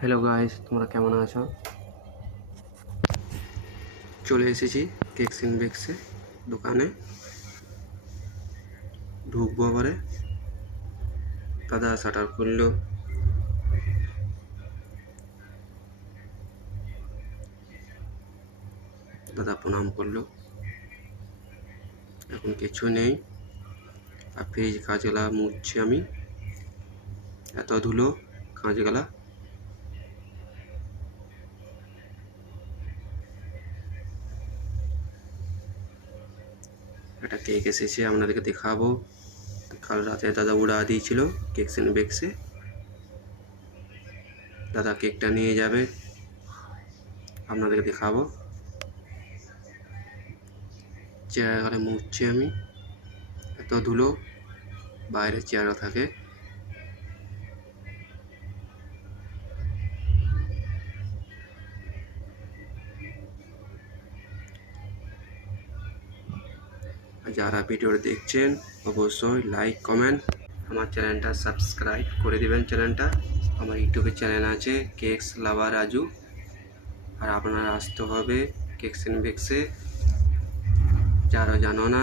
Hello guys, তোমরা কেমন আছো? চলে এসেছি কেকস ইন বেকসে দোকানে। ঢুকবো পরে দাদা শাটার খুললো। দাদা প্রণাম করলো। এখন কিছু নেই, আর ফ্রিজ কাঁচগুলা মুছছি আমি। এত ধুলো কাঁচগুলা। একটা কেক এসেছে, আপনাদেরকে দেখাবো। কাল রাতে দাদা উড়া দিয়েছিল কেকস ইন বেকসে। দাদা কেকটা নিয়ে যাবে, আপনাদেরকে দেখাবো। চেয়ারে মুছছি আমি, এত ধুলো। বাইরে চেয়ারও থাকে। যারা ভিডিওটা দেখছেন অবশ্যই লাইক কমেন্ট, আমার চ্যানেলটা সাবস্ক্রাইব করে দেবেন। চ্যানেলটা আমার ইউটিউবের চ্যানেল আছে কেকস লাভার রাজু। আর আপনারা আসতে হবে কেকস ইন বেকসে। যারা জানো না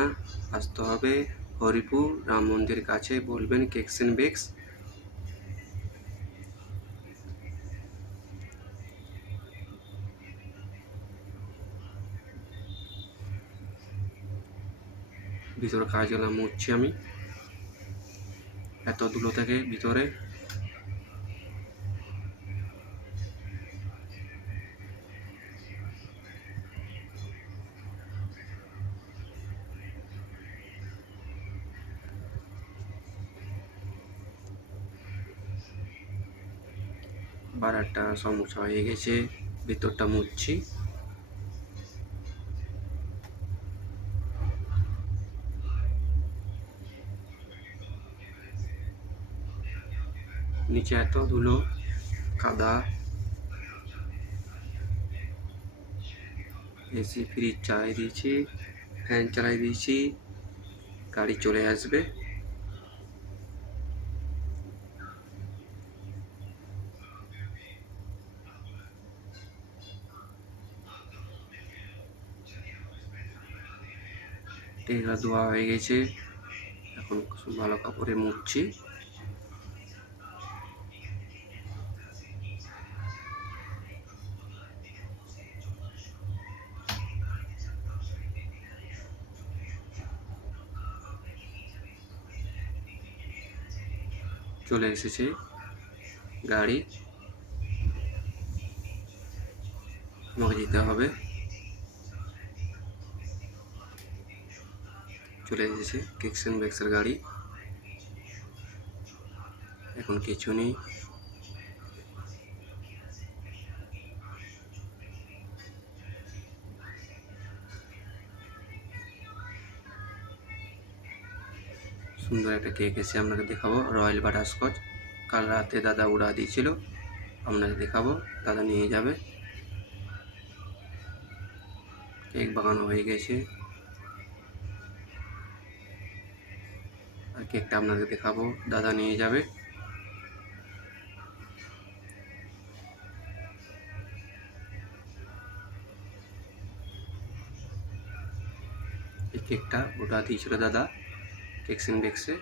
আসতে হবে হরিপুর রাম মন্দির কাছে, বলবেন কেকস ইন বেকস। ভিতরে কাজগুলো মুছছি আমি, এত ধুলো থাকে ভিতরে। বারাটা সমস্যা হয়ে গেছে, ভিতরটা মুছছি। নিচে এত ধুলো কাদা। এসি ফ্রিজ চালাই দিয়েছি, ফ্যান চালাই দিয়েছি, গাড়ি চলে আসবে। টেরা ধোয়া হয়ে গেছে, এখন ভালো কাপড়ে মুছছি। চলে এসেছে গাড়ি, আমাকে যেতে হবে। চলে এসেছে কেকস ইন বেকসের গাড়ি, এখন কিছু নেই। সুন্দর একটা কেক এসে আপনাকে দেখাবো, রয়্যাল বাটারস্কচ। কাল রাতে দাদা উড়া দিয়েছিল, আপনাকে দেখাবো। দাদা নিয়ে যাবে। কেক বাগানো হয়ে গেছে, আর কেকটা আপনাদের দেখাবো। দাদা নিয়ে যাবে। এই কেকটা ওটা দিয়েছিল দাদা কেকস ইন বেকসে।